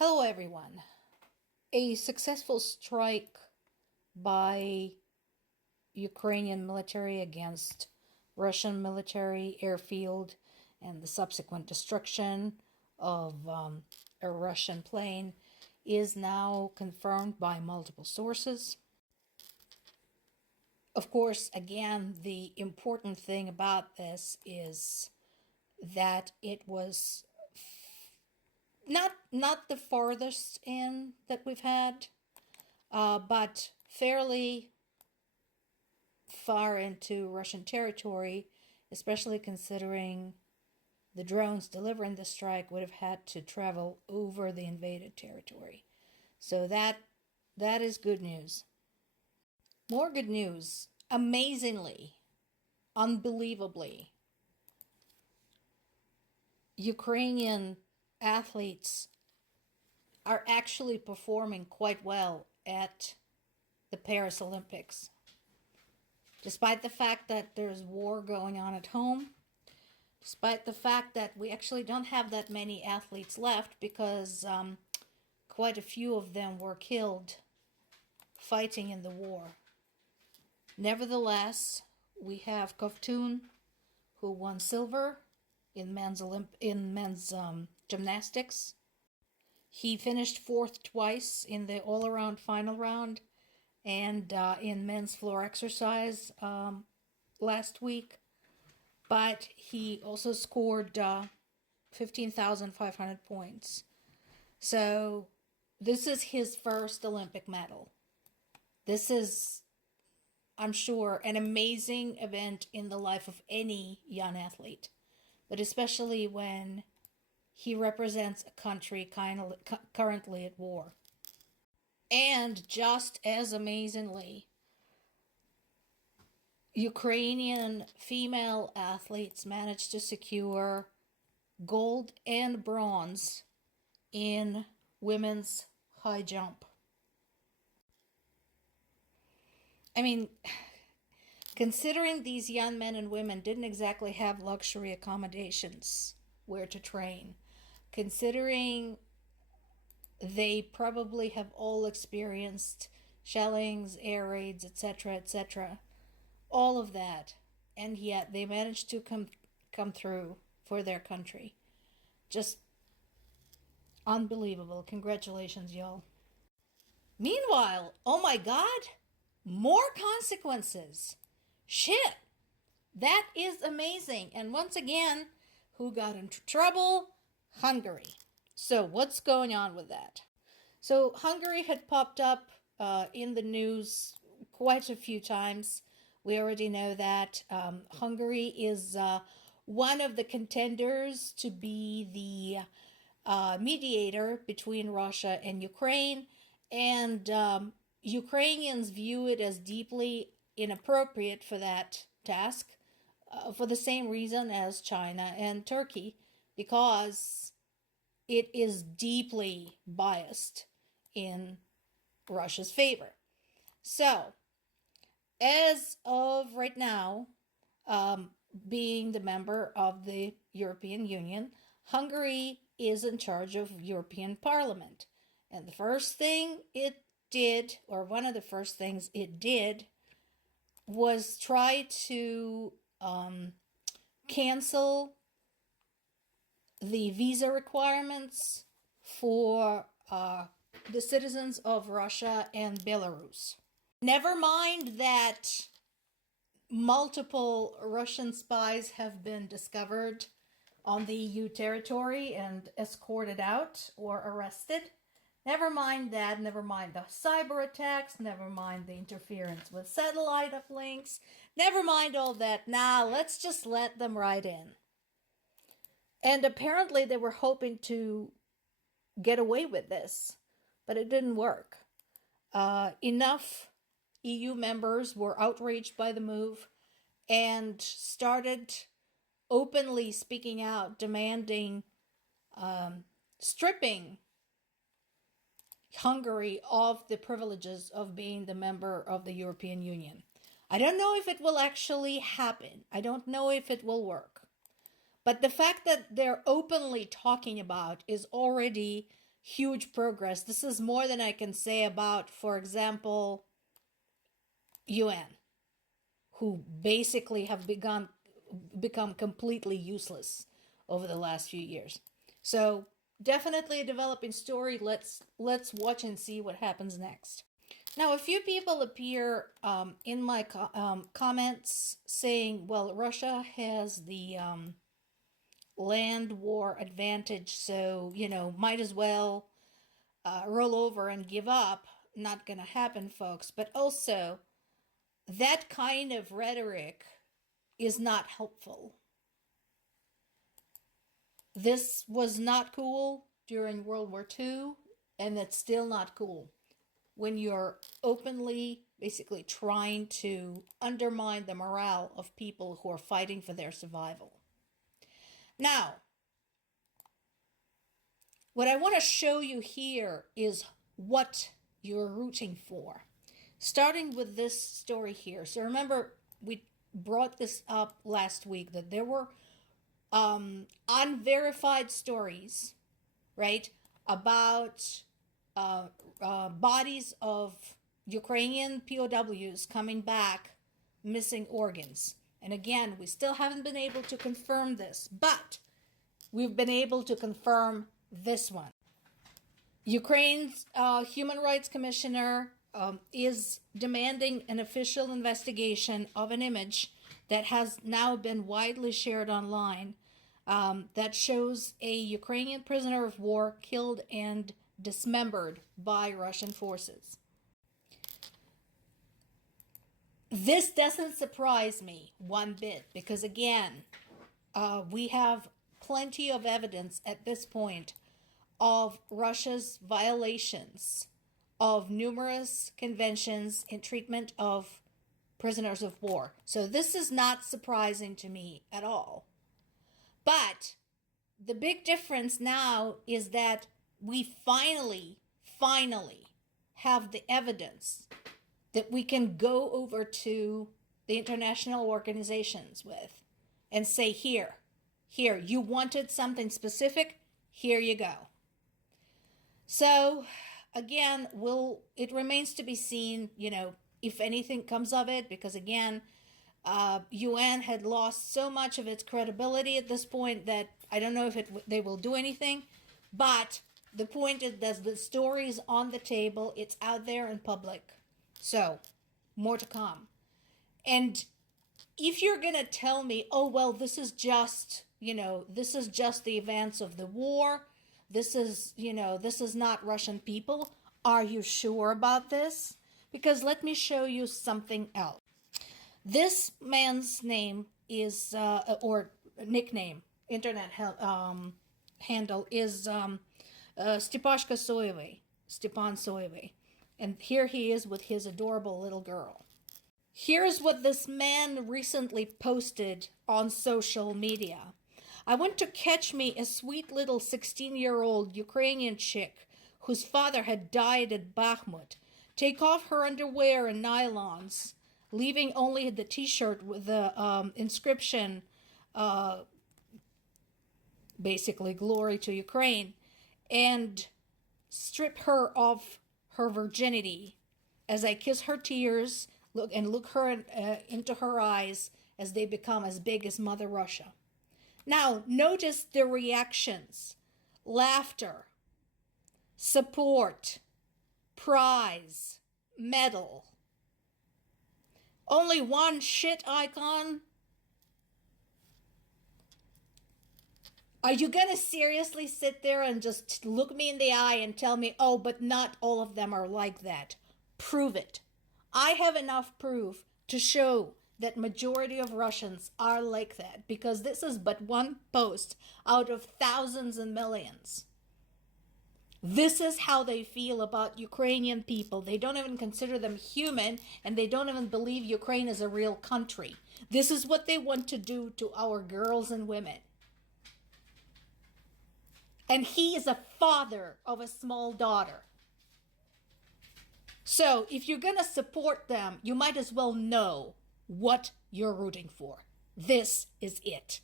Hello, everyone. A successful strike by Ukrainian military against Russian military airfield and the subsequent destruction of a Russian plane is now confirmed by multiple sources. Of course, again, the important thing about this is that it was not the farthest in that we've had, but fairly far into Russian territory, especially considering the drones delivering the strike would have had to travel over the invaded territory. So that is good news. More good news. Amazingly, unbelievably, Ukrainian athletes are actually performing quite well at the Paris Olympics. Despite the fact that there's war going on at home, despite the fact that we actually don't have that many athletes left because quite a few of them were killed fighting in the war. Nevertheless, we have Kovtun, who won silver in men's gymnastics. He finished fourth twice in the all-around final round and in men's floor exercise last week. But he also scored 15,500 points. So this is his first Olympic medal. This is, I'm sure, an amazing event in the life of any young athlete, but especially when he represents a country currently at war. And just as amazingly, Ukrainian female athletes managed to secure gold and bronze in women's high jump. I mean, considering these young men and women didn't exactly have luxury accommodations where to train, considering they probably have all experienced shellings, air raids, etc., all of that, and yet they managed to come through for their country. Just unbelievable. Congratulations, y'all. Meanwhile, oh my God, more consequences. Shit. That is amazing. And once again, who got into trouble? Hungary. So what's going on with that? So Hungary had popped up in the news quite a few times. We already know that Hungary is one of the contenders to be the mediator between Russia and Ukraine. And Ukrainians view it as deeply inappropriate for that task for the same reason as China and Turkey, because it is deeply biased in Russia's favor. So, as of right now, being the member of the European Union, Hungary is in charge of European Parliament. And the first thing it did, or one of the first things it did, was try to cancel the visa requirements for the citizens of Russia and Belarus. Never mind that multiple Russian spies have been discovered on the EU territory and escorted out or arrested. Never mind that, never mind the cyber attacks, never mind the interference with satellite uplinks, never mind all that. Now, let's just let them right in. And apparently they were hoping to get away with this, but it didn't work. Enough EU members were outraged by the move and started openly speaking out, demanding stripping Hungary of the privileges of being the member of the European Union. I don't know if it will actually happen. I don't know if it will work. But the fact that they're openly talking about is already huge progress. This is more than I can say about, for example, UN, who basically have become completely useless over the last few years. So definitely a developing story. Let's watch and see what happens next. Now, a few people appear in my comments saying, well, Russia has the land war advantage, so, might as well roll over and give up. Not going to happen, folks. But also, that kind of rhetoric is not helpful. This was not cool during World War II, and it's still not cool when you're openly basically trying to undermine the morale of people who are fighting for their survival. Now, what I want to show you here is what you're rooting for. Starting with this story here. So remember, we brought this up last week that there were unverified stories, right, about bodies of Ukrainian POWs coming back missing organs. And again, we still haven't been able to confirm this, but we've been able to confirm this one. Ukraine's Human Rights Commissioner is demanding an official investigation of an image that has now been widely shared online that shows a Ukrainian prisoner of war killed and dismembered by Russian forces. This doesn't surprise me one bit because, again, we have plenty of evidence at this point of Russia's violations of numerous conventions in treatment of prisoners of war. So this is not surprising to me at all. But the big difference now is that we finally have the evidence that we can go over to the international organizations with and say, here, you wanted something specific, here you go. So again, it remains to be seen, if anything comes of it, because again, UN had lost so much of its credibility at this point that I don't know if they will do anything. But the point is that the story is on the table. It's out there in public. So, more to come. And if you're going to tell me, oh, well, this is just the events of the war. This is not Russian people. Are you sure about this? Because let me show you something else. This man's name is, or nickname, internet handle is Stepan Soyevy. And here he is with his adorable little girl. Here's what this man recently posted on social media. I went to catch me a sweet little 16-year-old Ukrainian chick whose father had died at Bakhmut. Take off her underwear and nylons, leaving only the t-shirt with the inscription, basically, glory to Ukraine, and strip her of her virginity as I kiss her tears, look her into her eyes as they become as big as Mother Russia. Now, notice the reactions: laughter, support, prize, medal. Only one shit icon? Are you gonna seriously sit there and just look me in the eye and tell me, oh, but not all of them are like that? Prove it. I have enough proof to show that majority of Russians are like that, because this is but one post out of thousands and millions. This is how they feel about Ukrainian people. They don't even consider them human, and they don't even believe Ukraine is a real country. This is what they want to do to our girls and women. And he is a father of a small daughter. So if you're going to support them, you might as well know what you're rooting for. This is it.